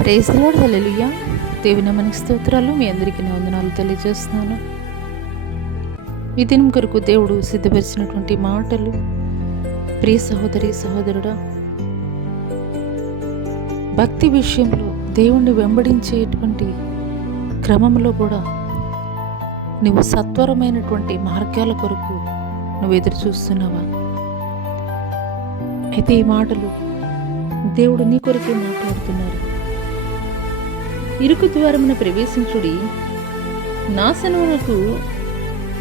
Praise the lord. హల్లెలూయా. దేవుని నామానికి స్తోత్రాలు. మీ అందరికీ నా వందనాలు తెలియజేస్తున్నాను. ఈ దినం కొరకు దేవుడు సిద్ధపరిచినటువంటి మాటలు, ప్రియ సహోదరి సహోదరుడా, భక్తి విషయంలో దేవుణ్ణి వెంబడించేటువంటి క్రమంలో కూడా నువ్వు సత్వరమైనటువంటి మార్గాల కొరకు నువ్వు ఎదురు చూస్తున్నావా? అయితే ఈ మాటలు దేవుడు నీ కొరకే మాట్లాడుతున్నారు. ఇరుకు ద్వారమున ప్రవేశించుడి, నాశనమునకు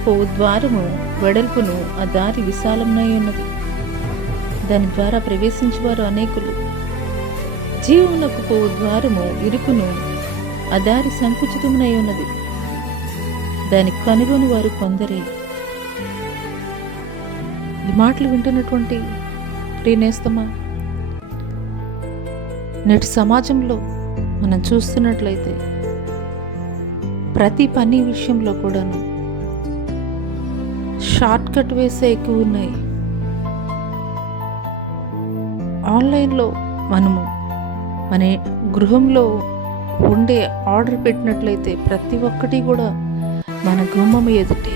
పోవు ద్వారము వెడల్పును, ఆ దారి విశాలమునై ఉన్నది, దాని ద్వారా ప్రవేశించువారు అనేకులు. జీవమునకు పోవు ద్వారము ఇరుకును, ఆ దారి సంకుచితమునై ఉన్నది, దాని కనుగొని వారు కొందరే. ఈ మాటలు వింటున్నటువంటి ప్రియనేస్తమా, నేటి సమాజంలో మనం చూస్తున్నట్లయితే ప్రతి పని విషయంలో కూడాను షార్ట్ కట్ వేసే ఎక్కువ ఉన్నాయి. ఆన్లైన్లో మనము మన గృహంలో ఉండే ఆర్డర్ పెట్టినట్లయితే ప్రతి ఒక్కటి కూడా మన గుమ్మం ఎదుటి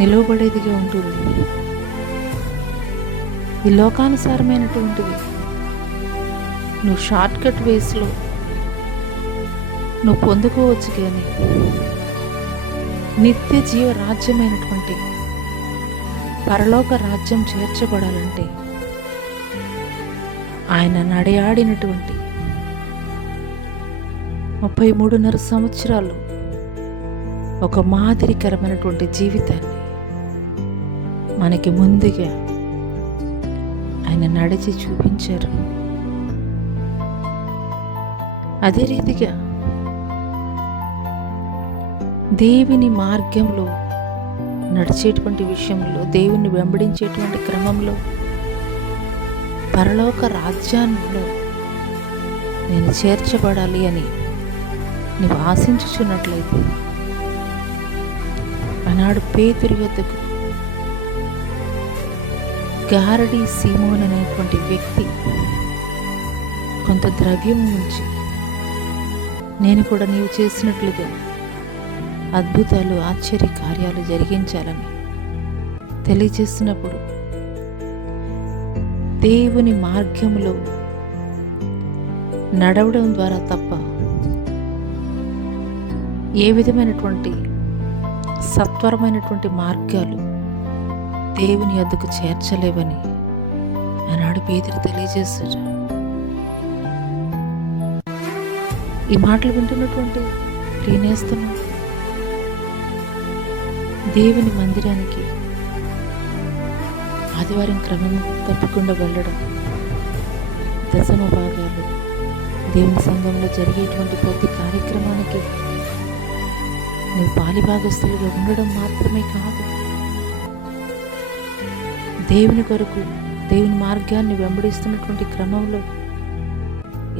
నిలవబడేదిగా ఉంటుంది. ఈ లోకానుసారమైనటువంటివి నువ్వు షార్ట్ కట్ వేస్లో నువ్వు పొందుకోవచ్చు, కానీ నిత్య జీవ రాజ్యమైనటువంటి పరలోక రాజ్యం చేర్చబడాలంటే ఆయన నడయాడినటువంటి 33.5 సంవత్సరాలు ఒక మాదిరికరమైనటువంటి జీవితాన్ని మనకి ముందుగా ఆయన నడిచి చూపించారు. అదే రీతిగా దేవుని మార్గంలో నడిచేటువంటి విషయంలో, దేవుని వెంబడించేటువంటి క్రమంలో, పరలోక రాజ్యాల్లో నేను చేర్చబడాలి అని నువ్వు ఆశించుచున్నట్లయితే, ఆనాడు పేతురు యొద్దకు గారడీ సీమోన్ అనేటువంటి వ్యక్తి కొంత ద్రవ్యం ఉంచి, నేను కూడా నీవు చేసినట్లుగా అద్భుతాలు, ఆశ్చర్య కార్యాలు జరిగించాలని తెలియజేసినప్పుడు, దేవుని మార్గంలో నడవడం ద్వారా తప్ప ఏ విధమైనటువంటి సత్వరమైనటువంటి మార్గాలు దేవుని యొద్దకు చేర్చలేవని ఆనాడు పేతురు తెలియజేశాడు. ఈ మాటలు వింటున్నటువంటి ప్రియనేస్తమా, దేవుని మందిరానికి ఆదివారం క్రమం తప్పకుండా వెళ్ళడం, దశమ భాగాలు, దేవుని సంఘంలో జరిగేటువంటి ప్రతి కార్యక్రమానికి నువ్వు పాలిభాగస్తులుగా ఉండడం మాత్రమే కాదు, దేవుని కొరకు దేవుని మార్గాన్ని వెంబడిస్తున్నటువంటి క్రమంలో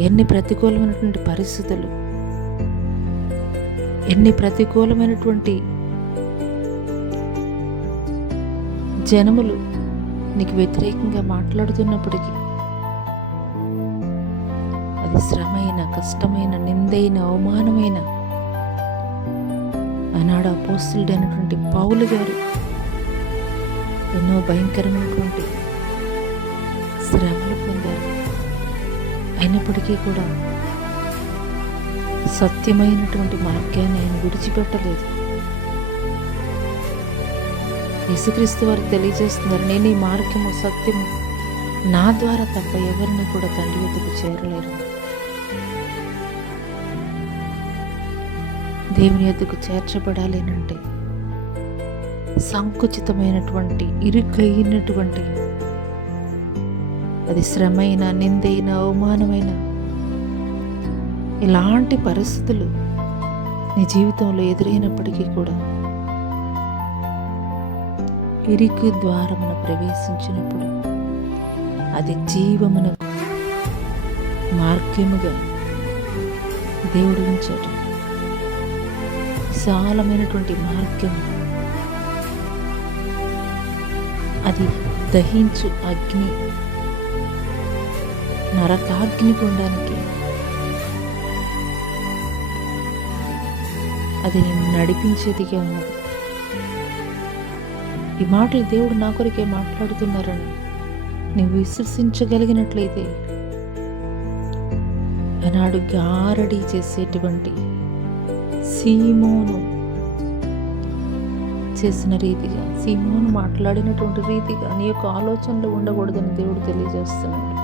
ఎన్ని ప్రతికూలమైనటువంటి పరిస్థితులు, ఎన్ని ప్రతికూలమైనటువంటి జనములు నీకు వ్యతిరేకంగా మాట్లాడుతున్నప్పటికీ, అది శ్రమైన, కష్టమైన, నిందైన, అవమానమైన, ఆనాడు అపోస్తలుడైనటువంటి పౌలు గారు ఎన్నో భయంకరమైనటువంటి శ్రమలు పొందారు. అయినప్పటికీ కూడా సత్యమైనటువంటి మార్గాన్ని ఆయన విడిచిపెట్టలేదు. యేసుక్రీస్తు వారు తెలియజేస్తున్నారు, నేను ఈ మార్గము, సత్యము, నా ద్వారా తప్ప ఎవరిని కూడా తండ్రి యొద్దకు చేరలేరు. దేవుని యొద్దకు చేర్చబడాలేనంటే సంకుచితమైనటువంటి, ఇరుకైనటువంటి, అది శ్రమైన, నిందైన, అవమానమైన ఇలాంటి పరిస్థితులు నీ జీవితంలో ఎదురైనప్పటికీ కూడా ఇరుకు ద్వారమున ప్రవేశించినప్పుడు అది జీవమునకు మార్గముగా దేవుడు ఉంచాడు. విశాలమైనటువంటి మార్గం, అది దహించు అగ్ని, నరకాగ్ని గుండానికి అది నిన్ను నడిపించేదిగా ఉన్నది. ఈ మాటలు దేవుడు నా కొరకే మాట్లాడుతున్నారని నువ్వు విశ్వసించగలిగినట్లయితే, ఆనాడు గారడీ చేసేటువంటి సీమోను చేసిన రీతిగా, సీమోను మాట్లాడినటువంటి రీతిగా నీ యొక్క ఆలోచనలు ఉండకూడదని దేవుడు తెలియజేస్తున్నాడు.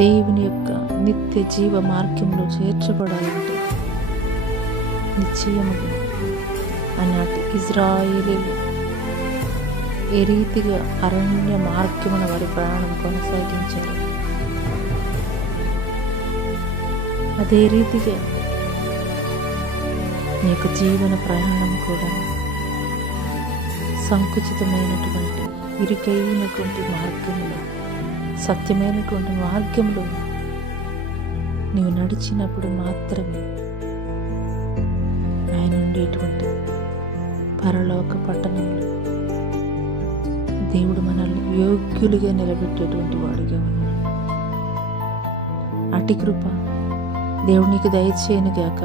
దేవుని యొక్క నిత్య జీవ మార్గంలో చేర్చబడాలంటే నిశ్చయముగా ఆనాటి ఇజ్రాయేలీలు ఏ రీతిగా అరణ్య మార్గమున వారి ప్రయాణం కొనసాగించారు, అదే రీతిగా నీ యొక్క జీవన ప్రయాణం కూడా సంకుచితమైనటువంటి ఇరుకైనటువంటి మార్గంలో, సత్యమైనటువంటి మార్గంలో నీవు నడిచినప్పుడు మాత్రమే ఆయన ఉండేటువంటి పరలోక పట్టణంలో దేవుడు మనల్ని యోగ్యులుగా నిలబెట్టేటువంటి వాడిగా ఉన్నాడు. అటి కృప దేవునికి దయచేయనుగాక.